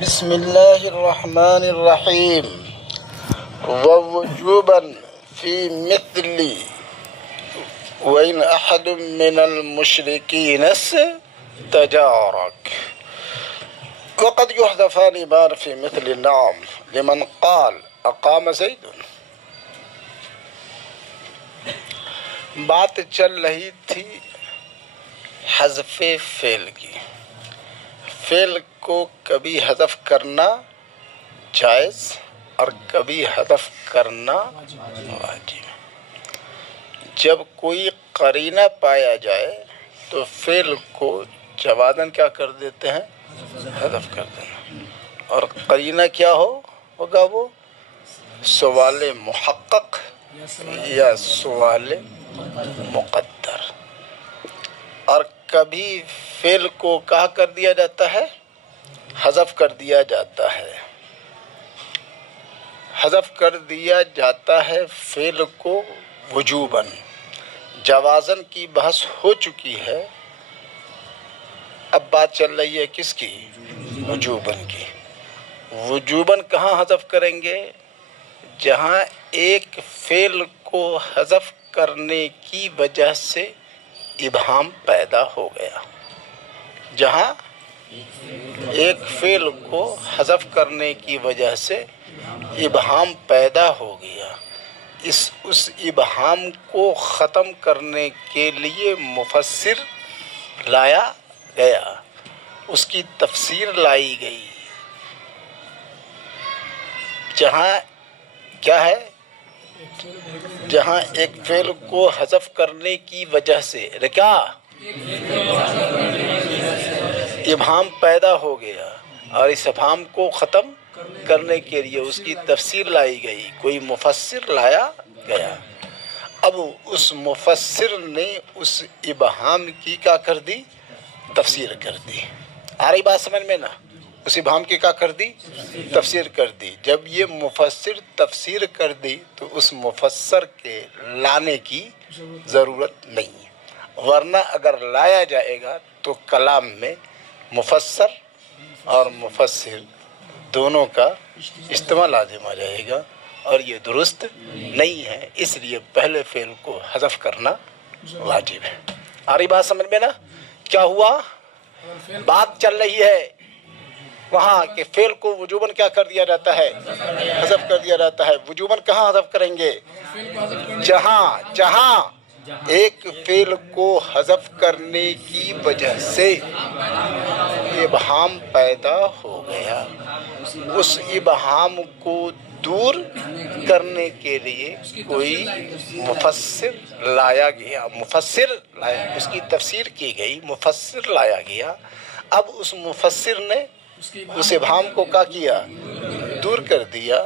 بسم الله الرحمن الرحيم. ووجوبا في مثل وإن أحد من المشركين استجارك وقد يحذفان بار في مثل النعم لمن قال أقام زيد. بات چل رہی تھی حذف فعل کی. فعل کو کبھی حذف کرنا جائز اور کبھی حذف کرنا واجب. جب کوئی قرینہ پایا جائے تو فعل کو جوازاً کیا کر دیتے ہیں؟ حذف کر دینا. اور قرینہ کیا ہوگا؟ وہ سوال محقق یا سوال مقدر. اور کبھی فعل کو کہا کر دیا جاتا ہے، حذف کر دیا جاتا ہے. حذف کر دیا جاتا ہے فعل کو وجوباً. جوازاً کی بحث ہو چکی ہے، اب بات چل رہی ہے کس کی؟ وجوباً کی. وجوباً کہاں حذف کریں گے؟ جہاں ایک فعل کو حذف کرنے کی وجہ سے ابہام پیدا ہو گیا. جہاں ایک فعل کو حذف کرنے کی وجہ سے ابہام پیدا ہو گیا، اس ابہام کو ختم کرنے کے لیے مفسر لایا گیا، اس کی تفسیر لائی گئی. جہاں کیا ہے؟ جہاں ایک فعل کو حذف کرنے کی وجہ سے کیا ابہام پیدا ہو گیا، اور اس ابہام کو ختم کرنے کے لیے اس کی تفسیر لائی گئی، کوئی مفسر لایا گیا. اب اس مفسر نے اس ابہام کی کیا کر دی؟ تفسیر کر دی. آ رہی بات سمجھ میں نا؟ اس ابہام کی کیا کر دی؟ تفسیر کر دی. جب یہ مفسر تفسیر کر دی تو اس مفسر کے لانے کی ضرورت نہیں ہے، ورنہ اگر لایا جائے گا تو کلام میں مفسر اور مفسر دونوں کا استعمال لازم آ جائے گا، اور یہ درست نہیں ہے. اس لیے پہلے فعل کو حذف کرنا واجب ہے. آ رہی بات سمجھ میں نا؟ کیا ہوا؟ بات چل رہی ہے وہاں کہ فعل کو وجوباً کیا کر دیا جاتا ہے؟ حذف کر دیا جاتا ہے. وجوباً کہاں حذف کریں گے؟ جہاں ایک فعل کو حذف کرنے کی وجہ سے ابہام پیدا ہو گیا. اس ابہام کو دور کرنے کے لیے کوئی مفسر لایا گیا، اس کی تفسیر کی گئی، مفسر لایا گیا. اب اس مفسر نے اس ابہام کو کیا دور کر دیا.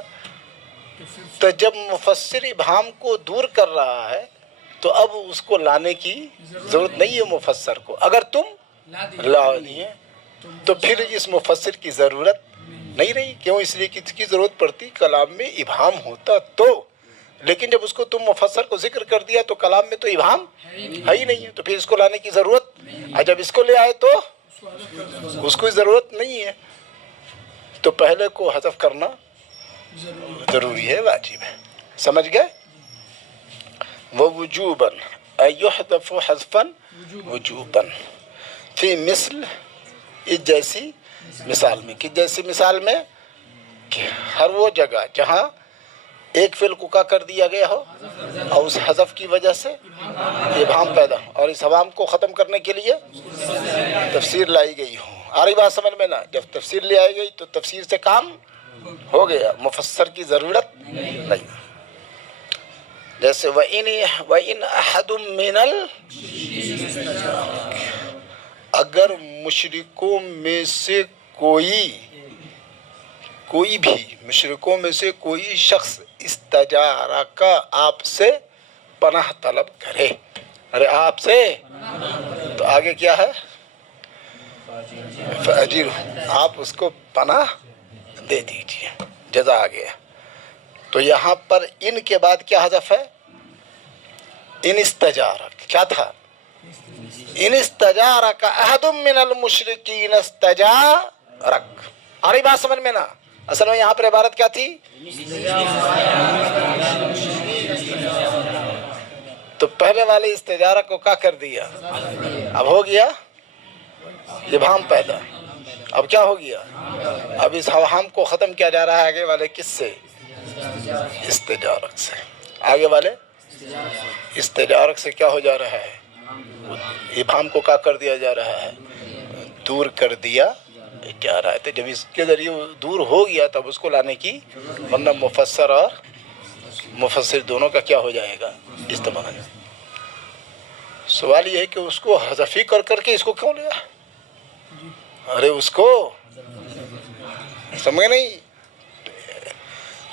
تو جب مفسر ابہام کو دور کر رہا ہے تو اب اس کو لانے کی ضرورت نہیں ہے مفسر کو. اگر تم لا دیے تو پھر اس مفسر کی ضرورت نہیں رہی. کیوں؟ اس لیے کہ اس کی ضرورت پڑتی کلام میں ابہام ہوتا تو. لیکن جب اس کو تم مفسر کو ذکر کر دیا تو کلام میں تو ابہام ہے ہی نہیں ہے، تو پھر اس کو لانے کی ضرورت. اور جب اس کو لے آئے تو اس کو ضرورت نہیں ہے، تو پہلے کو حذف کرنا ضروری ہے، واجب ہے. سمجھ گئے؟ ووجوباً ایحذف حذفا وجوباً فی مثل، اس جیسی مثال میں. کہ جیسی مثال میں کہ ہر وہ جگہ جہاں ایک فعل کو کر دیا گیا ہو اور اس حذف کی وجہ سے ابہام پیدا ہو، اور اس ابہام کو ختم کرنے کے لیے تفسیر لائی گئی ہو. آ رہی بات سمجھ میں نا؟ جب تفسیر لے آئی گئی تو تفسیر سے کام ہو گیا، مفسر کی ضرورت نہیں. جیسے وَإِنْ أَحَدٌ مِّنَ اگر مشرکوں میں سے کوئی بھی مشرکوں میں سے کوئی شخص استجارہ کا آپ سے پناہ طلب کرے. ارے آپ سے تو آگے کیا ہے؟ فَأَجِرُ، آپ اس کو پناہ دے دیجئے. جزا آ گیا. تو یہاں پر ان کے بعد کیا حذف ہے؟ ان استجارک. کیا تھا؟ ان استجارک احد من المشرکین استجارک. آ رہی بات سمجھ میں نا؟ اصل میں یہاں پر عبارت کیا تھی؟ تو پہلے والے استجارہ کو کیا کر دیا؟ اب ہو گیا ابہام پیدا. اب کیا ہو گیا؟ اب اس اوہام کو ختم کیا جا رہا ہے آگے والے کس سے؟ استجارت سے. آگے والے استجارت سے کیا ہو جا رہا ہے؟ ابہام کو کیا کر دیا جا رہا ہے؟ دور کر دیا جا رہا ہے. تو جب اس کے ذریعے دور ہو گیا تب اس کو لانے کی، ورنہ مفسر اور مفسر دونوں کا کیا ہو جائے گا؟ استعمال. سوال یہ ہے کہ اس کو حذف ہی کر کر کے اس کو کیوں لیا؟ ارے اس کو سمجھ نہیں،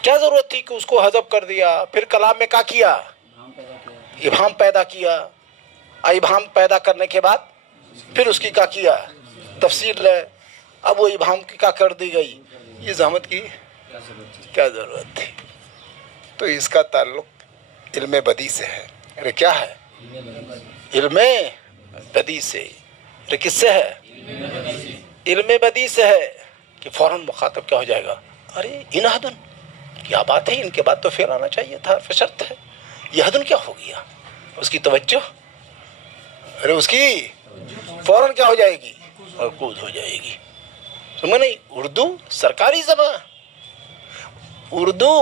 کیا ضرورت تھی کہ اس کو حذف کر دیا؟ پھر کلام میں کیا کیا؟ ابہام پیدا کیا. ابہام پیدا کرنے کے بعد پھر اس کی کیا کیا؟ تفسیر ہے. اب وہ ابہام کی کیا کر دی گئی؟ یہ زحمت کی کیا ضرورت تھی؟ تو اس کا تعلق علم بدی سے ہے. ارے کیا ہے؟ علم بدی سے. ارے کس سے ہے؟ علم بدی سے ہے. کہ فوراً مخاطب کیا ہو جائے گا؟ ارے ان حدن کیا بات ہے، ان کے بعد تو فعل آنا چاہیے تھا، حرف شرط ہے. یہ حدن کیا ہو گیا؟ اس کی توجہ، ارے اس کی فوراً کیا ہو جائے گی؟ مرکوز ہو جائے گی. سمجھ نہیں؟ اردو سرکاری زبان، اردو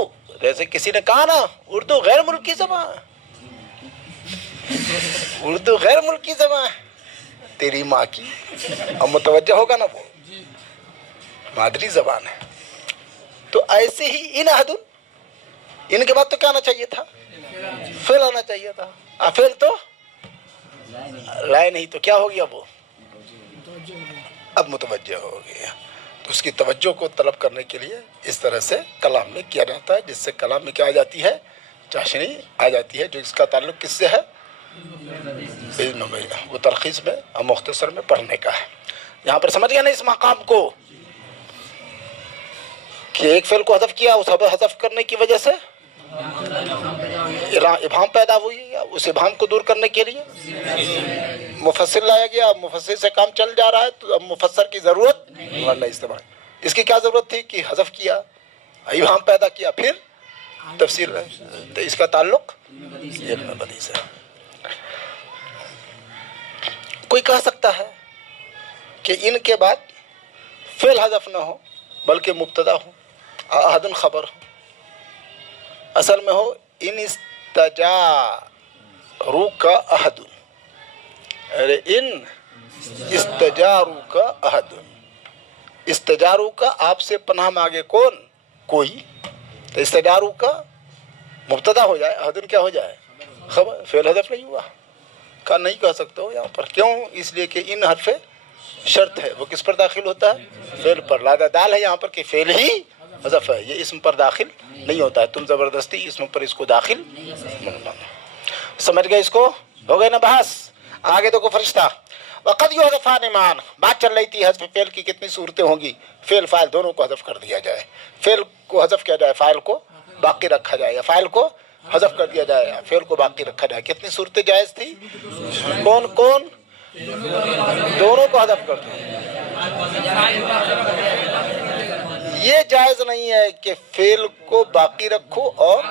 جیسے کسی نے کہا نا اردو غیر ملکی زبان، اردو غیر ملکی زبان تیری ماں کی. اب متوجہ ہوگا نا، وہ مادری زبان ہے. تو ایسے ہی ان حدن، ان کے بعد تو کیا آنا چاہیے تھا؟ فعل آنا چاہیے تھا. فعل تو لائے نہیں، تو کیا ہو گیا؟ وہ اب متوجہ ہو گیا. تو اس کی توجہ کو طلب کرنے کے لیے اس طرح سے کلام میں کیا جاتا ہے، جس سے کلام میں کیا آ جاتی ہے؟ چاشنی آ جاتی ہے، جو اس کا تعلق کس سے ہے؟ وہ تلخیص میں اور مختصر میں پڑھنے کا ہے. یہاں پر سمجھ گیا نا اس مقام کو، کہ ایک فعل کو حذف کیا، اس حذف کرنے کی وجہ سے ابہام پیدا ہوئی. اس ابہام کو دور کرنے کے لیے مفسر لایا گیا. اب مفسر سے کام چل جا رہا ہے، تو اب مفسر کی ضرورت ورنہ استعمال. اس کی کیا ضرورت تھی؟ کہ حذف کیا، ابہام پیدا کیا، پھر تفسیر. تو اس کا تعلق علم بدی سے. کوئی کہہ سکتا ہے کہ ان کے بعد فعل حذف نہ ہو بلکہ مبتدا ہو، احد خبر ہو. اصل میں ہو ان استجارو کا احد. ارے ان استجارو کا احد، استجارو کا آپ سے پناہ مانگے کون؟ کوئی. تو استجارو کا مبتدا ہو جائے، احد کیا ہو جائے؟ خبر. فعل حذف نہیں ہوا، کا نہیں کہہ سکتے ہو یہاں پر. کیوں؟ اس لیے کہ ان حرف شرط ہے، وہ کس پر داخل ہوتا ہے؟ فعل پر. لہذا دال ہے یہاں پر کہ فعل ہی حذف ہے، یہ اسم پر داخل نہیں ہوتا ہے. تم زبردستی اسم پر اس کو داخل سمجھ گئے. اس کو ہو گئے نا بحث. آگے دیکھو فرشتہ. وقد یحذفان معا، بات چل رہی تھی حذف فعل کی کتنی صورتیں ہوں گی. فعل فاعل دونوں کو حذف کر دیا جائے، فعل کو حذف کیا جائے، فاعل کو باقی رکھا جائے، یا فاعل کو حذف کر دیا جائے، فعل کو باقی رکھا جائے. کتنی صورتیں جائز تھی؟ کون کون؟ دونوں کو حذف کر دیا. یہ جائز نہیں ہے کہ فعل کو باقی رکھو، اور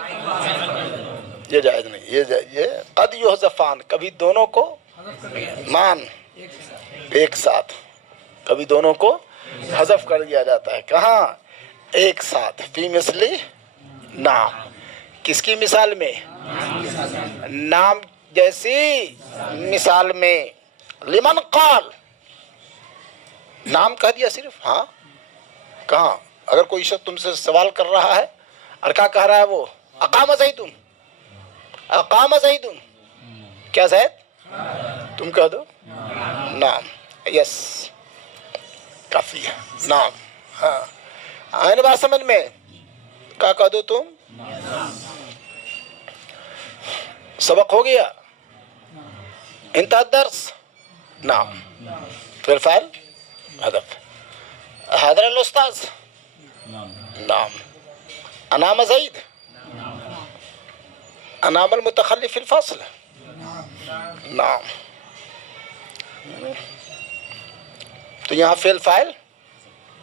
یہ جائز نہیں. یہ قد یحذفان، کبھی دونوں کو مان ایک ساتھ، کبھی دونوں کو حذف کر دیا جاتا ہے. کہاں؟ ایک ساتھ. فی مثل نام، کس کی مثال میں؟ نام جیسی مثال میں. لمن قال، نام کہہ دیا صرف. ہاں کہاں؟ اگر کوئی شخص تم سے سوال کر رہا ہے اور کیا کہہ رہا ہے وہ؟ اقام زید، اقام زید. کیا زید؟ تم کہہ دو نام. یس کافی ہے نام. ہاں آئین بات سمجھ میں. کیا کہہ دو تم؟ سبق ہو گیا، انتہا الدرس. نام پھر فعل حذف. حاضر الاستاذ، نام. انام زید، انام المتخلف في الفصل، نام. تو یہاں فعل فاعل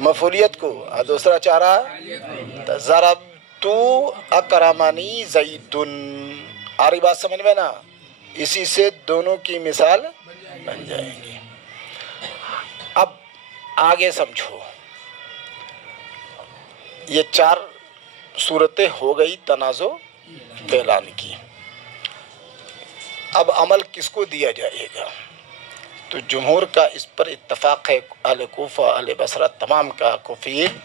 مفعولیت کو، اور دوسرا چاہ رہا ہے ضربتو اکرمنی زیدن. آ رہی بات سمجھ میں نا؟ اسی سے دونوں کی مثال بن جائے گی. اب آگے سمجھو، یہ 4 صورتیں ہو گئی تنازع فعلان کی. اب عمل کس کو دیا جائے گا؟ تو جمہور کا اس پر اتفاق ہے، اہل کوفہ، اہل بصرہ تمام کا، کوفیین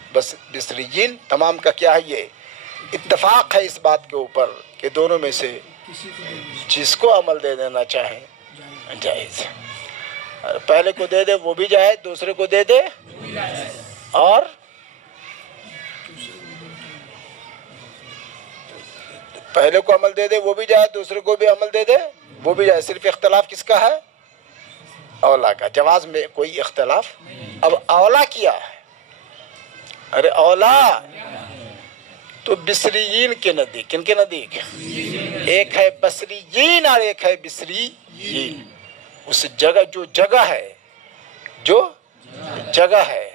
بصریین تمام کا کیا ہے؟ یہ اتفاق ہے اس بات کے اوپر کہ دونوں میں سے جس کو عمل دے دینا چاہیں جائز ہے. پہلے کو دے دے وہ بھی جائز، دوسرے کو دے دے اور پہلے کو عمل دے دے وہ بھی جائز، دوسرے کو بھی عمل دے دے وہ بھی جائز. صرف اختلاف کس کا ہے؟ اولا کا. جواز میں کوئی اختلاف. اب اولا کیا ہے؟ ارے اولا تو بصریین کے نزدیک، کن کے نزدیک؟ ایک ہے بصریین اور ایک ہے بصریین. اس جگہ جو جگہ ہے، جو جگہ ہے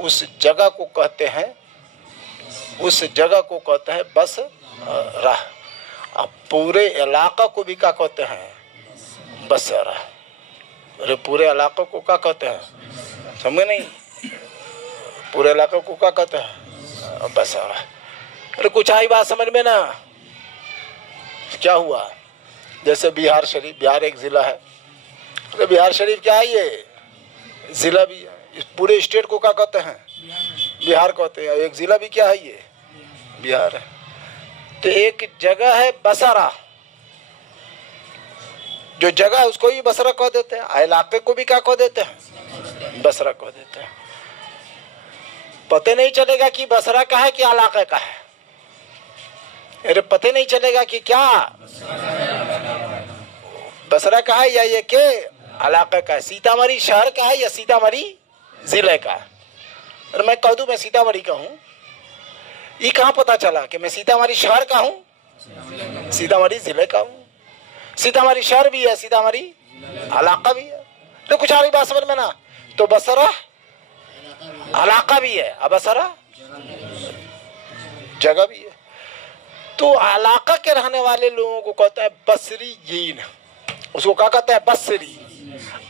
اس جگہ کو کہتے ہیں، اس جگہ کو کہتے ہیں بس راہ. اب پورے علاقہ کو بھی کیا کہتے ہیں؟ بس راہ. ارے پورے علاقے کو کیا کہتے ہیں؟ سمجھے نہیں؟ پورے علاقے کو کیا کہتے ہیں؟ بس راہ. ارے کچھ آئی بات سمجھ میں نا؟ کیا ہوا؟ جیسے بہار شریف، بہار ایک ضلع ہے. ارے بہار شریف کیا ہے؟ یہ ضلع بھی ہے. اس پورے اسٹیٹ کو کیا کہتے ہیں؟ بہار کہتے ہیں. ایک ضلع بھی کیا ہے؟ یہ بہار ہے. تو ایک جگہ ہے بصرہ، جو جگہ ہے اس کو بھی بصرہ کہہ دیتے ہیں، علاقے کو بھی کیا کہہ دیتے ہیں؟ بصرہ کہہ دیتے ہیں. پتہ نہیں چلے گا کہ بصرہ کا ہے کہ علاقے کا ہے. ارے پتہ نہیں چلے گا کہ کیا بصرہ کا ہے یا یہ کہ علاقے کا ہے. سیتامڑھی شہر کا ہے یا سیتامڑھی ضلع کا ہے. اور میں کہہ دوں میں سیتامڑھی کا ہوں، یہ کہاں پتا چلا کہ میں سیتامڑھی شہر کا ہوں؟ سیتامڑھی ضلع کا ہوں. سیتامڑھی شہر بھی ہے، سیتامڑھی علاقہ بھی ہے. تو کچھ آ رہی بات سمجھ میں نا؟ تو بصرہ علاقہ بھی ہے، اب بصرہ جگہ بھی ہے. تو علاقہ کے رہنے والے لوگوں کو کہتا ہے بصریین. اس کو کیا کہتا ہے؟ بصری.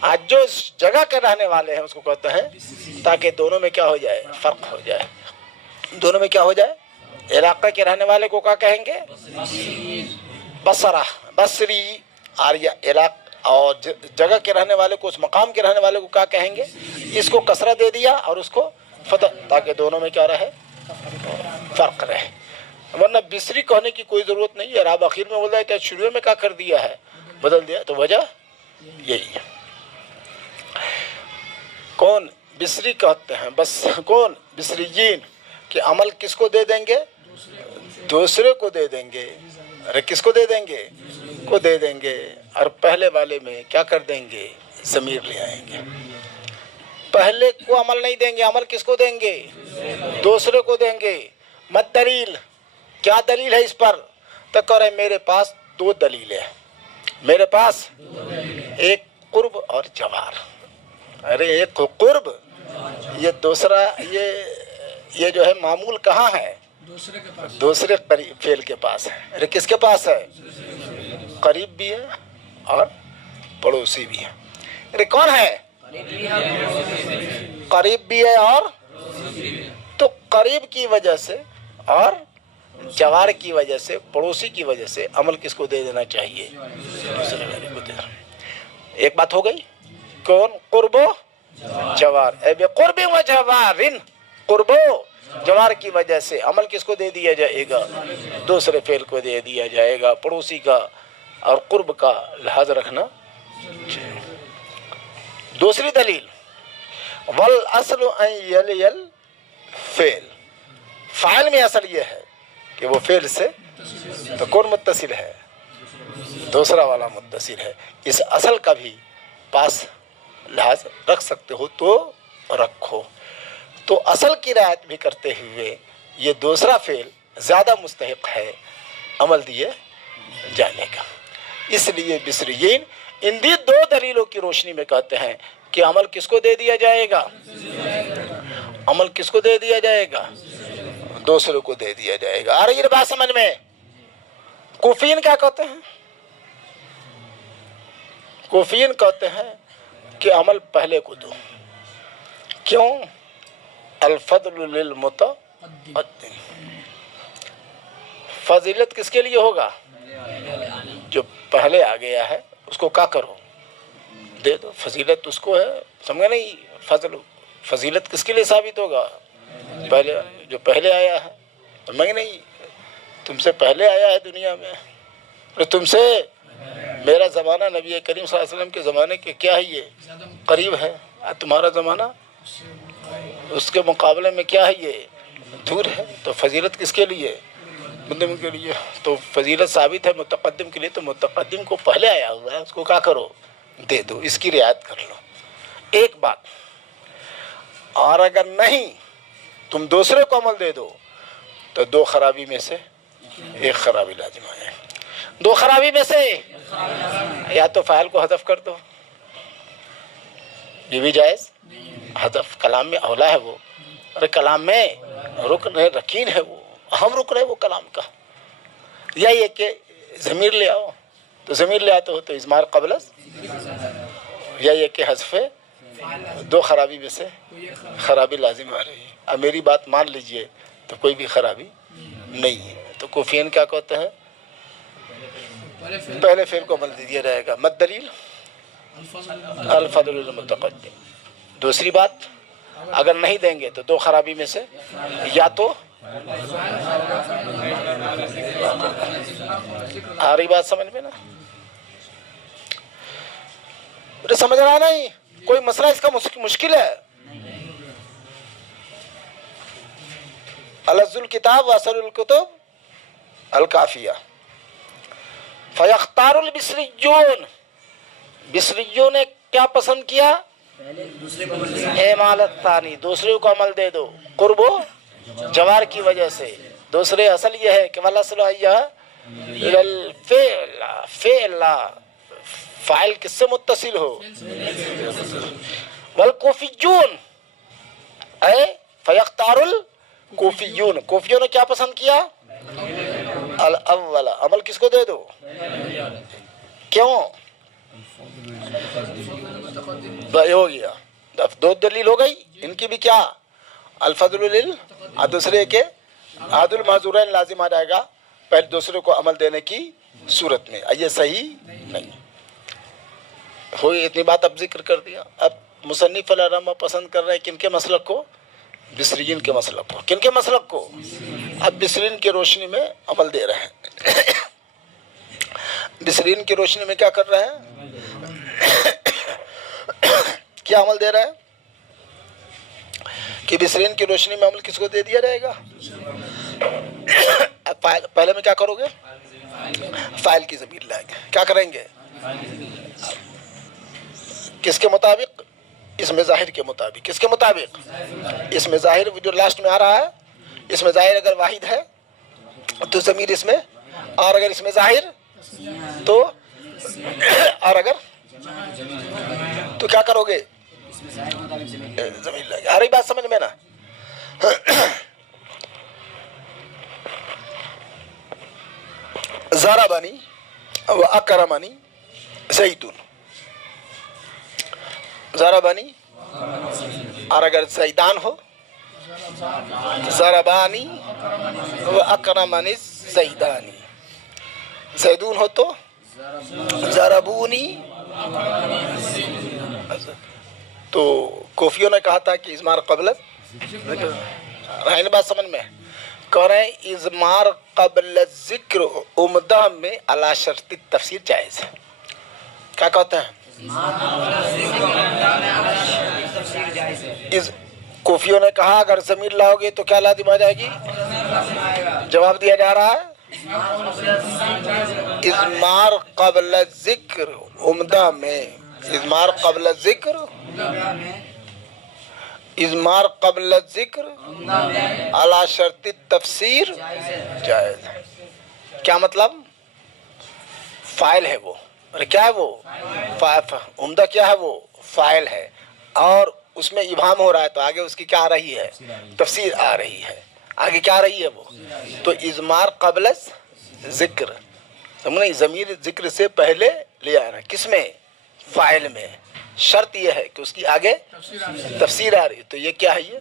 آج جو جگہ کے رہنے والے ہیں اس کو کہتا ہے، تاکہ دونوں میں کیا ہو جائے؟ فرق ہو جائے. دونوں میں کیا ہو جائے؟ علاقہ کے رہنے والے کو کیا کہیں گے؟ بصرہ، بصری. اور جگہ کے رہنے والے کو، اس مقام کے رہنے والے کو کیا کہیں گے؟ اس کو کسرہ دے دیا اور اس کو فتح، تاکہ دونوں میں کیا رہے؟ فرق رہے. ورنہ بصری کہنے کی کوئی ضرورت نہیں ہے. آپ آخر میں بول رہے ہیں شروع میں کیا کر دیا ہے؟ بدل دیا. تو وجہ یہی ہے. کون بصری کہتے ہیں؟ بس کون؟ بصریین. کہ عمل کس کو دے دیں گے؟ دوسرے کو دے دیں گے. ارے کس کو دے دیں گے؟ کو دے دیں گے. اور پہلے والے میں کیا کر دیں گے؟ ضمیر لے آئیں گے. پہلے کو عمل نہیں دیں گے. عمل کس کو دیں گے؟ دوسرے کو دیں گے. مت دلیل. کیا دلیل ہے اس پر؟ تو کہہ رہے میرے پاس 2 دلیلیں ہیں. میرے پاس ایک قرب اور جوار. ارے ایک قرب، یہ دوسرا، یہ جو ہے معمول کہاں ہے؟ دوسرے قریب فعل کے پاس ہے. ارے کس کے پاس ہے؟ قریب بھی ہے اور پڑوسی بھی ہے. ارے کون ہے؟ قریب بھی ہے اور تو قریب کی وجہ سے اور جوار کی وجہ سے، پڑوسی کی وجہ سے عمل کس کو دے دینا چاہیے؟ دوسرے والے کو دے دینا. ایک بات ہو گئی. کون؟ قرب و جوار. اے بے قرب و جوارن، قرب و جوار کی وجہ سے عمل کس کو دے دیا جائے گا؟ دوسرے فعل کو دے دیا جائے گا. پڑوسی کا اور قرب کا لحاظ رکھنا. دوسری دلیل، والاصل ان یلی الفعل. فاعل میں اصل یہ ہے کہ وہ فعل سے تو کون متصل ہے؟ دوسرا والا متصل ہے. اس اصل کا بھی پاس لحاظ رکھ سکتے ہو تو رکھو. تو اصل کی رعایت بھی کرتے ہوئے یہ دوسرا فعل زیادہ مستحق ہے عمل دیے جانے کا. اس لیے بصریین ان 2 دلیلوں کی روشنی میں کہتے ہیں کہ عمل کس کو دے دیا جائے گا؟ عمل کس کو دے دیا جائے گا؟ دوسروں کو دے دیا جائے گا۔ آ رہی ہے بات سمجھ میں؟ کوفین کیا کہتے ہیں؟ کوفین کہتے ہیں کہ عمل پہلے کو دو۔ کیوں؟ الفضل للمتقدم، فضیلت کس کے لیے ہوگا؟ جو پہلے آ گیا ہے اس کو کیا کرو؟ دے دو۔ فضیلت اس کو ہے، سمجھے نہیں؟ فضیلت کس کے لیے ثابت ہوگا؟ پہلے، جو پہلے آیا ہے، سمجھے نہیں؟ تم سے پہلے آیا ہے دنیا میں، اور تم سے میرا زمانہ نبی کریم صلی اللہ علیہ وسلم کے زمانے کے کیا ہے، یہ قریب ہے، اور تمہارا زمانہ اس کے مقابلے میں کیا ہے، یہ دور ہے۔ تو فضیلت کس کے لیے؟ مقدم کے لیے۔ تو فضیلت ثابت ہے متقدم کے لیے، تو متقدم کو پہلے آیا ہوا ہے اس کو کیا کرو؟ دے دو، اس کی رعایت کر لو۔ ایک بات، اور اگر نہیں تم دوسرے کو عمل دے دو تو دو خرابی میں سے ایک خرابی لازم آئے۔ دو خرابی میں سے یا تو فاعل کو حذف کر دو، یہ بھی جائز، حذف کلام میں اولا ہے وہ، ارے کلام میں رکن رکین ہے، وہ اہم رکن ہے وہ کلام کا۔ یا یہ کہ ضمیر لے آؤ، تو ضمیر لے آتے ہو تو اضمار قبل، یا یہ کہ حذف، دو خرابی میں سے خرابی لازم آ رہی ہے۔ اب میری بات مان لیجئے تو کوئی بھی خرابی نہیں ہے۔ تو کوفین کیا کہتے ہیں؟ پہلے فعل کو عمل دے دیا جائے گا۔ مد دلیل؟ الفضل للمتقدم۔ دوسری بات، اگر نہیں دیں گے تو دو خرابی میں سے یا تو، آ رہی بات سمجھ میں نا؟ سمجھ رہا نہیں؟ کوئی مسئلہ اس کا مشکل ہے؟ الفظ الکتاب واصل الکتب الکافیہ۔ فیختار البصریون، بصریوں نے کیا پسند کیا؟ اعمال الثانی، دوسرے کو عمل دے دو، قرب و جوار کی وجہ سے۔ دوسرے اصل یہ ہے کہ والاصل الفعل، فعل فاعل کس سے متصل ہو؟ والکوفیون، اے فیختار الکوفیون، کوفیوں نے کیا پسند کیا؟ الاول، عمل کس کو دے دو؟ کیوں؟ ہو گیا، دو دلیل ہو گئی ان کی بھی، کیا؟ الفضل لل، دوسرے کے عہد المعذورین لازم آ جائے گا پہلے دوسرے کو عمل دینے کی صورت میں۔ یہ صحیح نہیں ہوئی، اتنی بات اب ذکر کر دیا۔ اب مصنف علیہ رحمہ پسند کر رہے ہیں کن کے مسلک کو؟ بصریین کے مسلک کو۔ کن کے مسلک کو؟ اب بصریین کی روشنی میں عمل دے رہے ہیں۔ بصریین کی روشنی میں کیا کر رہے ہیں؟ کیا عمل دے رہے ہیں؟ کہ بصریین کی روشنی میں عمل کس کو دے دیا جائے گا؟ پہلے میں کیا کرو گے؟ فاعل کی ضمیر لائیں گے، کیا کریں گے؟ کس کے مطابق؟ اس میں ظاہر کے مطابق۔ کس کے مطابق؟ اس میں ظاہر جو لاسٹ میں آ رہا ہے، اس میں ظاہر اگر واحد ہے تو ضمیر اس میں، اور اگر اس میں ظاہر تو، اور اگر تو کیا کرو گے؟ ضمیر لائیں گے۔ آ رہی بات سمجھ میں نا؟ ضربنی و اکرمنی زیدن، ضربنی، اور اگر زیدان ہو، ضربانی و اکرمنی زیدانی، زیدون ہو تو ضربونی۔ تو کوفیوں نے کہا تھا کہ اضمار قبل، بات سمجھ میں؟ کریں اضمار قبل ذکر عمدہ میں علی شرط تفسیر جائز ہے۔ کیا کہتے ہیں؟ کوفیوں نے کہا اگر ضمیر لاؤ گے تو کیا لازم آ جائے گی؟ جواب دیا جا رہا ہے اضمار قبل ذکر عمدہ میں، اضمار قبل ذکر، اضمار قبل ذکر علی شرط تفسیر جائز ہے۔ کیا مطلب؟ فاعل ہے وہ، اور کیا ہے وہ؟ عمدہ کیا ہے وہ؟ فاعل ہے، اور اس میں ابہام ہو رہا ہے تو آگے اس کی کیا آ رہی ہے؟ تفسیر آ رہی ہے. آگے کیا آ رہی ہے وہ؟ تو اضمار قبل ذکر، سمجھ، ضمیر ذکر سے پہلے لے آنا. کس میں؟ فاعل میں. شرط یہ ہے کہ اس کی آگے تفسیر آ رہی ہے. تو یہ کیا ہے؟ یہ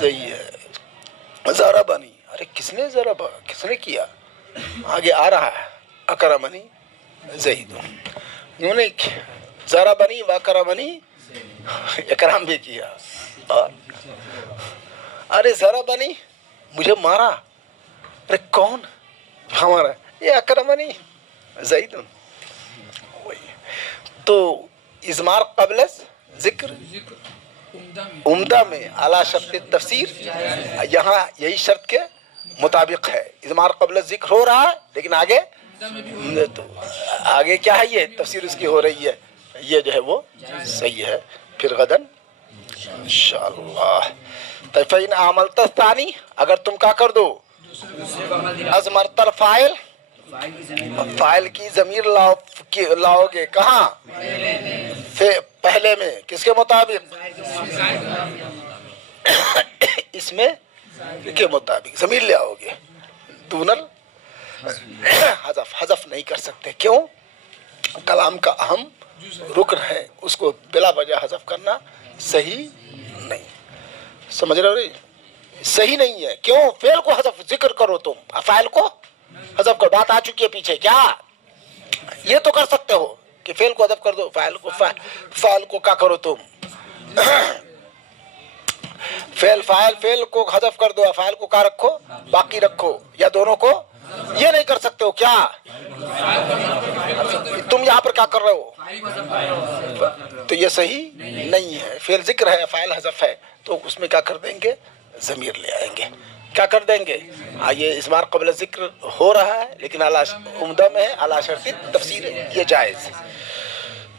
صحیح ہے. ضربنی، ارے کس نے ضربا، کس نے کیا؟ آگے آ رہا ہے اکرمنی زید. یوں نہیں، ضربنی واکرمنی، اکرام بھی کیا. اور ارے ضربنی، مجھے مارا. ارے کون؟ ہمارا یہ اکرمنی زید. تو اضمار قبل ذکر عمدہ میں اعلیٰ شرط تفسیر، یہاں یہی شرط کے مطابق ہے. اضمار قبل ذکر ہو رہا ہے لیکن آگے تو آگے کیا ہے؟ یہ تفسیر اس کی ہو رہی ہے. یہ جو ہے وہ صحیح ہے. پھر غدن انشاءاللہ. فَإِنْ عَمَلْتَ الثَّانِي، اگر تم کیا کر دو؟ ازمرت الفاعل، فاعل کی ضمیر لاؤ گے کہاں؟ پہلے میں. کس کے مطابق؟ اس میں کے مطابق ضمیر لے آؤ گے. دونل حذف، حذف نہیں کر سکتے. کیوں؟ کلام کا اہم رکن ہے، اس کو بلا وجہ حذف کرنا صحیح نہیں. سمجھ رہے ہو؟ صحیح نہیں ہے. کیوں؟ فعل کو حذف ذکر کرو تم، فاعل کو حذف کرو. بات آ چکی ہے پیچھے. کیا یہ تو کر سکتے ہو کہ فعل کو حذف کر دو، فاعل کو کیا کرو تم؟ فعل کو حذف کر دو، فاعل کو کیا رکھو؟ باقی رکھو، یا دونوں کو. یہ نہیں کر سکتے ہو. کیا تم یہاں پر کیا کر رہے ہو؟ تو یہ صحیح نہیں ہے. فعل ذکر ہے، فاعل حذف ہے، تو اس میں کیا کر دیں گے؟ ضمیر لے آئیں گے. کیا کر دیں گے؟ یہ اضمار قبل ذکر ہو رہا ہے لیکن عمدہ میں ہے اعلیٰ شرط تفسیر ہے، یہ جائز.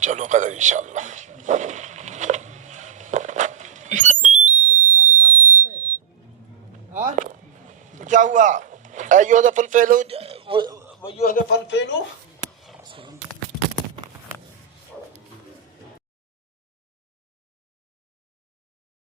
چلو قدر انشاءاللہ. کیا ہوا؟ یحذف الفعل